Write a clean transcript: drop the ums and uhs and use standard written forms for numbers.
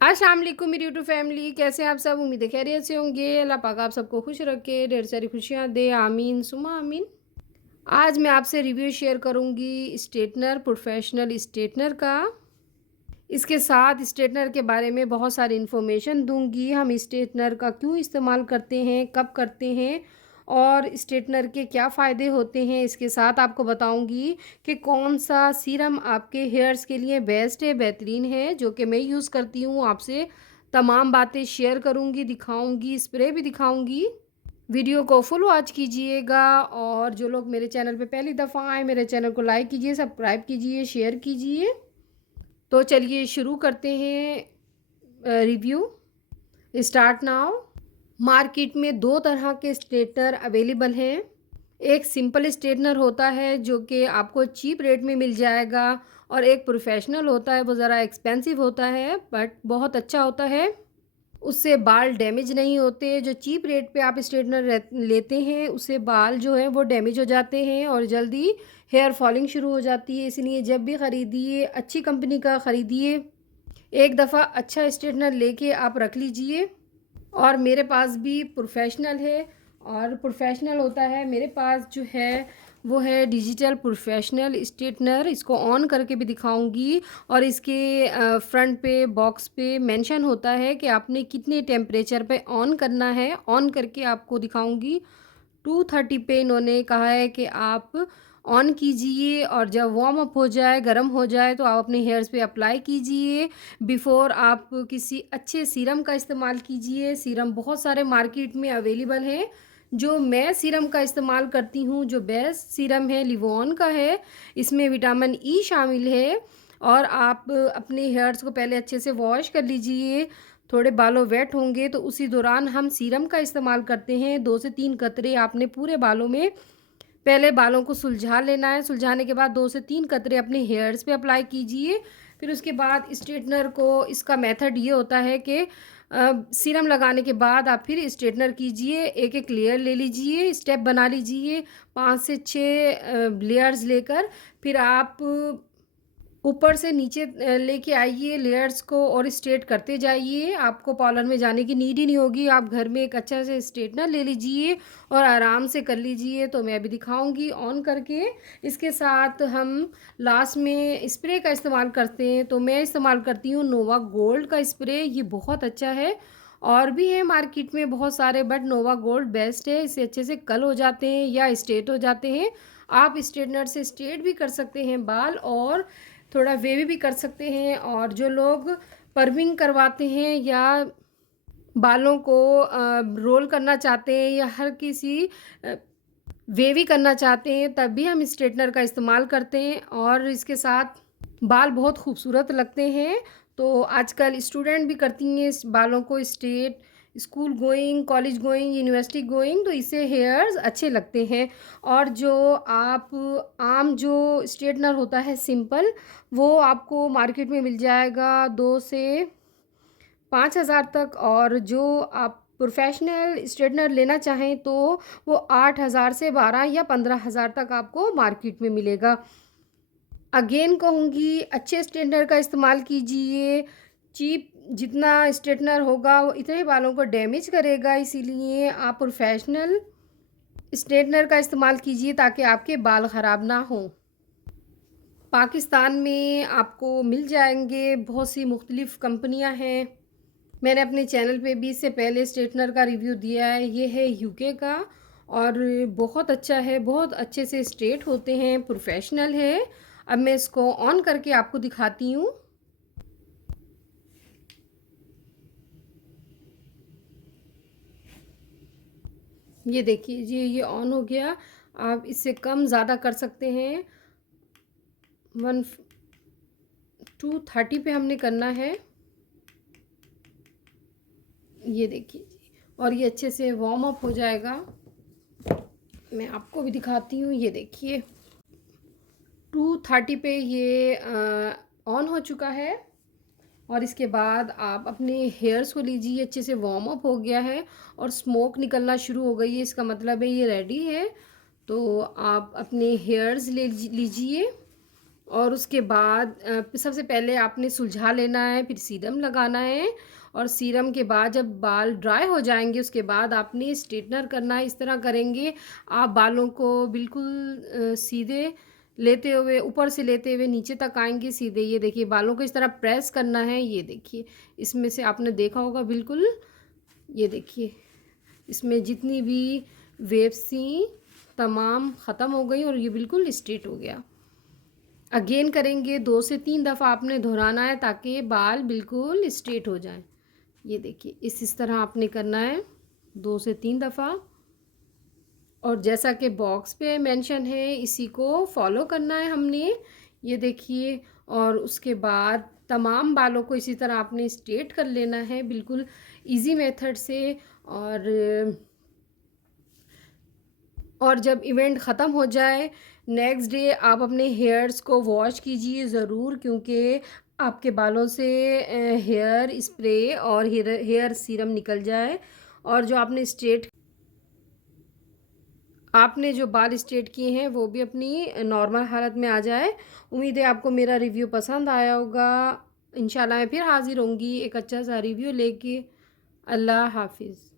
अस्सलाम वालेकुम मेरी यूट्यूब फैमिली, कैसे हैं आप सब? उम्मीद है खैरियत से होंगे। अल्लाह पाक आप सबको खुश रखे, ढेर सारी खुशियाँ दे, आमीन सुमा आमीन। आज मैं आपसे रिव्यू शेयर करूँगी स्ट्रेटनर, प्रोफेशनल स्ट्रेटनर का। इसके साथ स्ट्रेटनर के बारे में बहुत सारी इन्फॉर्मेशन दूँगी। हम स्ट्रेटनर का क्यों इस्तेमाल करते हैं, कब करते हैं और स्ट्रेटनर के क्या फ़ायदे होते हैं। इसके साथ आपको बताऊँगी कि कौन-सा सीरम आपके हेयर्स के लिए बेस्ट है, बेहतरीन है, जो कि मैं यूज़ करती हूँ। आपसे तमाम बातें शेयर करूँगी, दिखाऊँगी, स्प्रे भी दिखाऊँगी। वीडियो को फुल वॉच कीजिएगा और जो लोग मेरे चैनल पे पहली दफ़ा आए, मेरे चैनल को लाइक कीजिए, सब्सक्राइब कीजिए, शेयर कीजिए। तो चलिए शुरू करते हैं रिव्यू। Start now. मार्केट में 2 तरह के स्ट्रेटनर अवेलेबल हैं। एक सिंपल स्ट्रेटनर होता है जो कि आपको चीप रेट में मिल जाएगा और एक प्रोफेशनल होता है, वो ज़रा एक्सपेंसिव होता है बट बहुत अच्छा होता है। उससे बाल डैमेज नहीं होते। जो चीप रेट पे आप स्ट्रेटनर लेते हैं उससे बाल जो है वो डैमेज हो जाते हैं और जल्दी हेयर फॉलिंग शुरू हो जाती है। इसलिए जब भी ख़रीदिए अच्छी कंपनी का ख़रीदिए। एक दफ़ा अच्छा स्ट्रेटनर लेके आप रख लीजिए। और मेरे पास भी प्रोफेशनल है और प्रोफेशनल होता है मेरे पास जो है वो है डिजिटल प्रोफेशनल स्ट्रेटनर। इसको ऑन करके भी दिखाऊंगी और इसके फ्रंट पे बॉक्स पे मेंशन होता है कि आपने कितने टेम्परेचर पे ऑन करना है। ऑन करके आपको दिखाऊंगी। 230 पे इन्होंने कहा है कि आप ऑन कीजिए और जब वार्म अप हो जाए, गर्म हो जाए तो आप अपने हेयर्स पे अप्लाई कीजिए। बिफ़ोर आप किसी अच्छे सीरम का इस्तेमाल कीजिए। सीरम बहुत सारे मार्केट में अवेलेबल हैं। जो मैं सीरम का इस्तेमाल करती हूँ, जो बेस्ट सीरम है लिवॉन का है। इसमें विटामिन ई शामिल है और आप अपने हेयर्स को पहले अच्छे से वॉश कर लीजिए। थोड़े बालों वेट होंगे तो उसी दौरान हम सीरम का इस्तेमाल करते हैं। 2 से 3 कतरे आपने पूरे बालों में पहले बालों को सुलझा लेना है। सुलझाने के बाद 2 से 3 कतरे अपने हेयर्स पे अप्लाई कीजिए। फिर उसके बाद स्ट्रेटनर को इसका मेथड ये होता है कि सीरम लगाने के बाद आप फिर स्ट्रेटनर कीजिए। एक-एक लेयर ले लीजिए, स्टेप बना लीजिए। 5 से 6 लेयर्स लेकर फिर आप ऊपर से नीचे लेके आइए लेयर्स को और स्ट्रेट करते जाइए। आपको पार्लर में जाने की नीड ही नहीं होगी। आप घर में एक अच्छा से स्ट्रेटनर ले लीजिए और आराम से कर लीजिए। तो मैं अभी दिखाऊंगी ऑन करके। इसके साथ हम लास्ट में स्प्रे का इस्तेमाल करते हैं। तो मैं इस्तेमाल करती हूँ नोवा गोल्ड का स्प्रे। ये बहुत अच्छा है। और भी है मार्केट में बहुत सारे बट नोवा गोल्ड बेस्ट है। इससे अच्छे से कल हो जाते हैं या स्ट्रेट हो जाते हैं। आप स्ट्रेटनर से स्ट्रेट भी कर सकते हैं बाल और थोड़ा वेवी भी कर सकते हैं। और जो लोग पर्मिंग करवाते हैं या बालों को रोल करना चाहते हैं या हर किसी वेवी करना चाहते हैं तब भी हम स्ट्रेटनर का इस्तेमाल करते हैं और इसके साथ बाल बहुत खूबसूरत लगते हैं। तो आजकल स्टूडेंट भी करती हैं इस बालों को straight. School going, college going, university going तो इससे हेयर्स अच्छे लगते हैं। और जो आप आम जो स्ट्रेटनर होता है सिंपल, वो आपको मार्केट में मिल जाएगा 2 से 5,000 तक। और जो आप प्रोफेशनल स्ट्रेटनर लेना चाहें तो वो 8,000 से 12 या 15,000 तक आपको मार्केट में मिलेगा। अगेन कहूँगी अच्छे स्ट्रेटनर का इस्तेमाल कीजिए। चीप जितना स्ट्रेटनर होगा वो इतने बालों को डैमेज करेगा। इसीलिए आप प्रोफेशनल स्ट्रेटनर का इस्तेमाल कीजिए ताकि आपके बाल ख़राब ना हों। पाकिस्तान में आपको मिल जाएंगे बहुत सी मुख्तलिफ़ कंपनियां हैं। मैंने अपने चैनल पे भी इससे पहले स्ट्रेटनर का रिव्यू दिया है। ये है यूके का और बहुत अच्छा है, बहुत अच्छे से स्ट्रेट होते हैं, प्रोफेशनल है। अब मैं इसको ऑन करके आपको दिखाती हूँ। ये देखिए जी, ये ऑन हो गया। आप इससे कम ज़्यादा कर सकते हैं। 230 पे हमने करना है। ये देखिए जी, और ये अच्छे से वार्म अप हो जाएगा। मैं आपको भी दिखाती हूँ। ये देखिए 230 पे ये ऑन हो चुका है। और इसके बाद आप अपने हेयर्स को लीजिए। अच्छे से वार्म अप हो गया है और स्मोक निकलना शुरू हो गई है। इसका मतलब है ये रेडी है। तो आप अपने हेयर्स ले लीजिए और उसके बाद सबसे पहले आपने सुलझा लेना है, फिर सीरम लगाना है और सीरम के बाद जब बाल ड्राई हो जाएँगे उसके बाद आपने स्ट्रेटनर करना है। इस तरह करेंगे आप बालों को बिल्कुल सीधे लेते हुए ऊपर से लेते हुए नीचे तक आएँगे सीधे। ये देखिए बालों को इस तरह प्रेस करना है, ये देखिए। इसमें से आपने देखा होगा बिल्कुल, ये देखिए इसमें जितनी भी वेव्स थी तमाम ख़त्म हो गई और ये बिल्कुल स्ट्रेट हो गया। अगेन करेंगे 2 से 3 दफ़ा आपने दोहराना है ताकि बाल बिल्कुल स्ट्रेट हो जाएं। ये देखिए इस तरह आपने करना है 2 से 3 दफ़ा और जैसा कि बॉक्स पे मेंशन है इसी को फॉलो करना है हमने। ये देखिए और उसके बाद तमाम बालों को इसी तरह आपने स्ट्रेट कर लेना है बिल्कुल इजी मेथड से। और जब इवेंट ख़त्म हो जाए नेक्स्ट डे आप अपने हेयर्स को वॉश कीजिए ज़रूर, क्योंकि आपके बालों से हेयर स्प्रे और हेयर सीरम निकल जाए और जो आपने जो बाल स्ट्रेट किए हैं वो भी अपनी नॉर्मल हालत में आ जाए। उम्मीद है आपको मेरा रिव्यू पसंद आया होगा। इंशाल्लाह मैं फिर हाज़िर होंगी एक अच्छा सा रिव्यू लेके। अल्लाह हाफ़िज़।